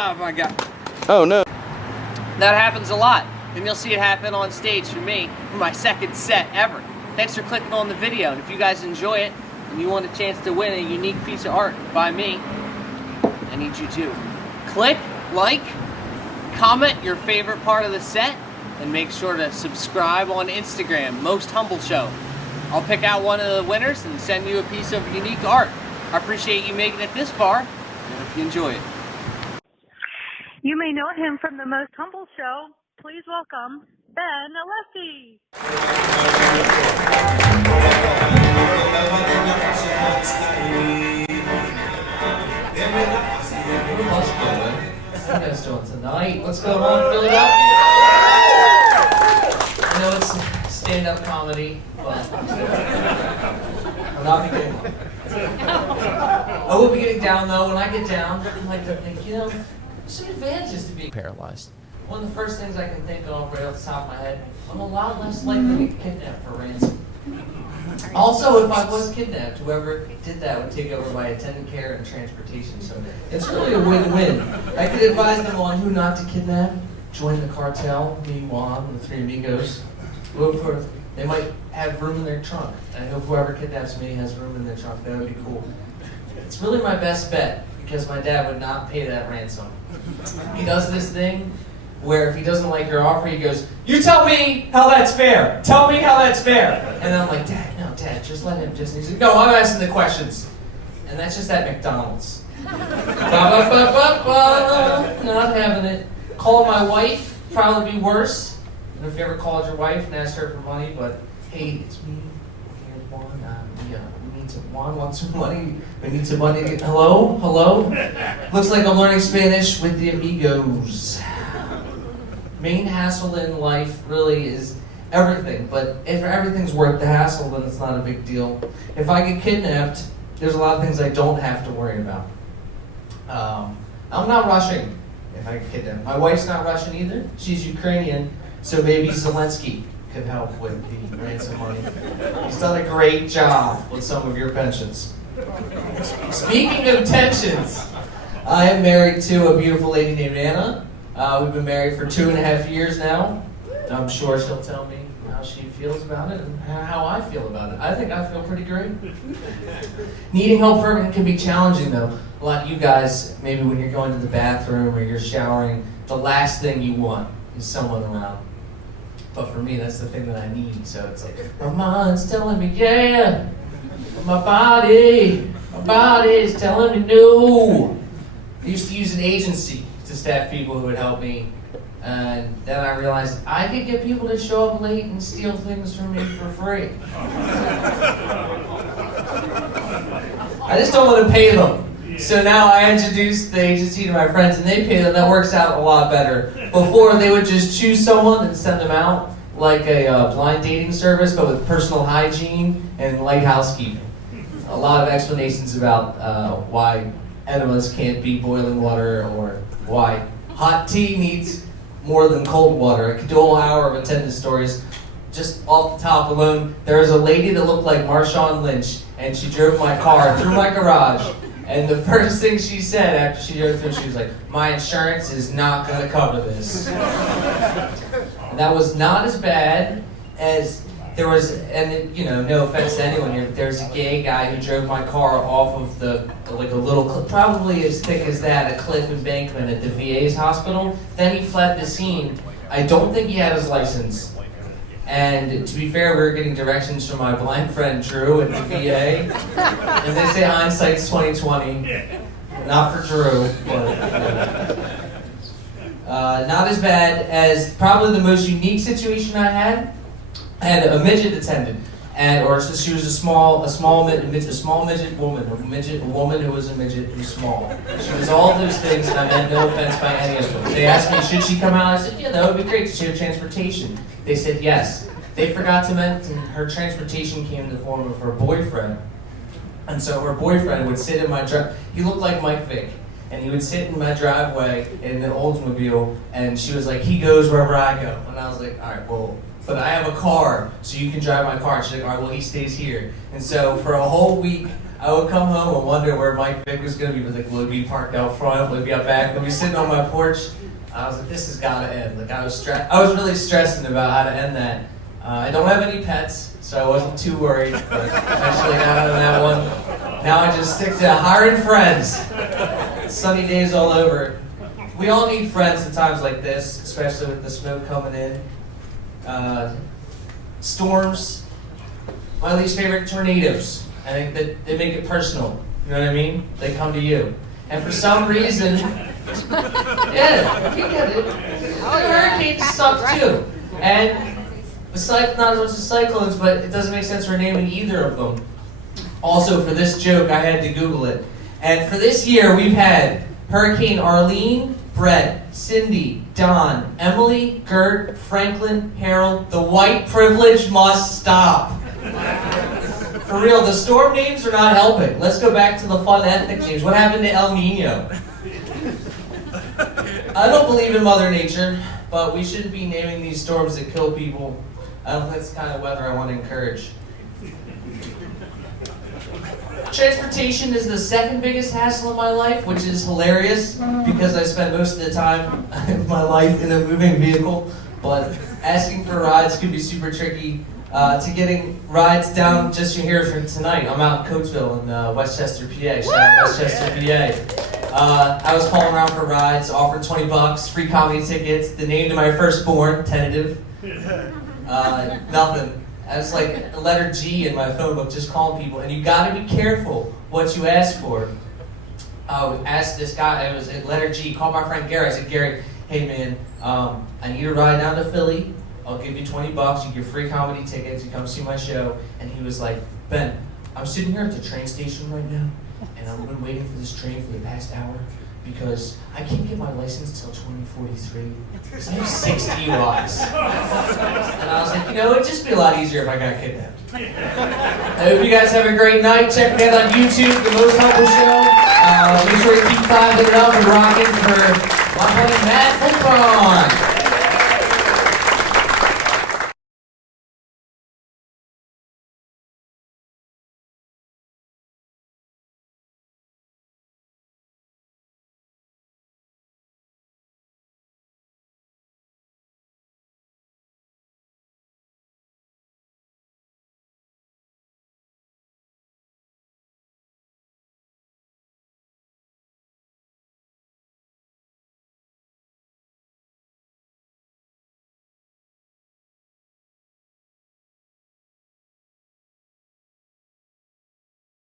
Oh my God. Oh no. That happens a lot, and you'll see it happen on stage for me for my second set ever. Thanks for clicking on the video, and if you guys enjoy it and you want a chance to win a unique piece of art by me, I need you to click, like, comment your favorite part of the set, and make sure to subscribe on Instagram, Most Humble Show. I'll pick out one of the winners and send you a piece of unique art. I appreciate you making it this far, and I hope you enjoy it. You may know him from the Most Humble Show. Please welcome Ben Alessi. How you guys doing tonight? What's going on, Philadelphia? I know it's stand-up comedy, but I'm not getting. I will be getting down though. When I get down, I like to think, there's some advantages to being paralyzed. One of the first things I can think of right off the top of my head, I'm a lot less likely to get kidnapped for ransom. Also, if I was kidnapped, whoever did that would take over my attendant care and transportation. So it's really a win-win. I could advise them on who not to kidnap, join the cartel, me, Juan, and the three amigos. They might have room in their trunk. I hope whoever kidnaps me has room in their trunk. That would be cool. It's really my best bet because my dad would not pay that ransom. He does this thing where if he doesn't like your offer, he goes, "You tell me how that's fair. Tell me how that's fair." And I'm like, "Dad, no, Dad, just let him just." He's like, "No, I'm asking the questions." And that's just at McDonald's. Not having it. Call my wife, probably be worse. And if you ever called your wife and asked her for money, but hey, it's me, and Juan. Juan wants some money. We need some money. Hello? Looks like I'm learning Spanish with the amigos. Main hassle in life really is everything, but if everything's worth the hassle, then it's not a big deal. If I get kidnapped, there's a lot of things I don't have to worry about. I'm not rushing if I get kidnapped. My wife's not Russian either. She's Ukrainian, so maybe Zelensky could help with the ransom money. He's done a great job with some of your pensions. Speaking of tensions, I am married to a beautiful lady named Anna. We've been married for 2.5 years now. I'm sure she'll tell me how she feels about it and how I feel about it. I think I feel pretty great. Needing help for everything can be challenging though. A lot of you guys, maybe when you're going to the bathroom or you're showering, the last thing you want is someone around. But for me, that's the thing that I need. So it's like, my mind's telling me, yeah. My body is telling me no. I used to use an agency to staff people who would help me. And then I realized I could get people to show up late and steal things from me for free. I just don't want to pay them. So now I introduced the agency to my friends and they pay them. That works out a lot better. Before, they would just choose someone and send them out like a blind dating service, but with personal hygiene and light housekeeping. A lot of explanations about why enemas can't be boiling water or why hot tea needs more than cold water. I could do a whole hour of attendance stories. Just off the top alone, there was a lady that looked like Marshawn Lynch, and she drove my car through my garage. And the first thing she said after she drove through, she was like, "My insurance is not going to cover this." And that was not as bad as there was, and no offense to anyone here, but there's a gay guy who drove my car off of like a little, probably as thick as that, a cliff embankment at the VA's hospital. Then he fled the scene. I don't think he had his license. And to be fair, we were getting directions from my blind friend Drew at the VA. And they say hindsight's 20/20. Not for Drew, but not as bad as probably the most unique situation I had. I had a midget attendant, she was a small midget woman, a woman who was a midget who's small. She was all those things, and I meant no offense by any of them. They asked me, should she come out? I said, yeah, that would be great. Does she have transportation? They said yes. They forgot to mention her transportation came in the form of her boyfriend. And so her boyfriend would sit in my driveway. He looked like Mike Vick. And he would sit in my driveway in the Oldsmobile, and she was like, he goes wherever I go. And I was like, all right, well, but I have a car, so you can drive my car. And she's like, all right, well, he stays here. And so for a whole week, I would come home and wonder where Mike Vick was going to be. Like, would he be parked out front? Would he be out back? Would he be sitting on my porch? I was like, this has got to end. Like, I was really stressing about how to end that. I don't have any pets, so I wasn't too worried. But eventually got out of that one. Now I just stick to hiring friends. Sunny days all over. We all need friends at times like this, especially with the smoke coming in. Storms. My least favorite, tornadoes. I think that they make it personal. You know what I mean? They come to you. And for some reason, yeah, you get it. Hurricanes suck too. And besides, not as much as cyclones, but it doesn't make sense for naming either of them. Also, for this joke, I had to Google it. And for this year, we've had Hurricane Arlene, Brett, Cindy, Don, Emily, Gert, Franklin, Harold. The white privilege must stop. For real, the storm names are not helping. Let's go back to the fun ethnic names. What happened to El Nino? I don't believe in Mother Nature, but we shouldn't be naming these storms that kill people. I don't think that's the kind of weather I want to encourage. Transportation is the second biggest hassle in my life, which is hilarious because I spend most of the time of my life in a moving vehicle, but asking for rides can be super tricky. To getting rides down just here for tonight. I'm out in Coatesville in Westchester, PA. Shout out Westchester, PA. I was calling around for rides, offered $20, free comedy tickets, the name to my firstborn, tentative. Nothing. I was like the letter G in my phone book, just calling people. And you gotta be careful what you ask for. I asked this guy, it was a letter G, called my friend Gary. I said, Gary, hey man, I need a ride down to Philly. I'll give you $20, you get free comedy tickets, you come see my show. And he was like, Ben, I'm sitting here at the train station right now, and I've been waiting for this train for the past hour because I can't get my license till 2043 because I have 6 DUIs. And I was like, you know, it'd just be a lot easier if I got kidnapped. I hope you guys have a great night. Check me out on YouTube, The Most Humble Show. Make sure you keep climbing it up and rocking for my buddy Matt Fulchiron.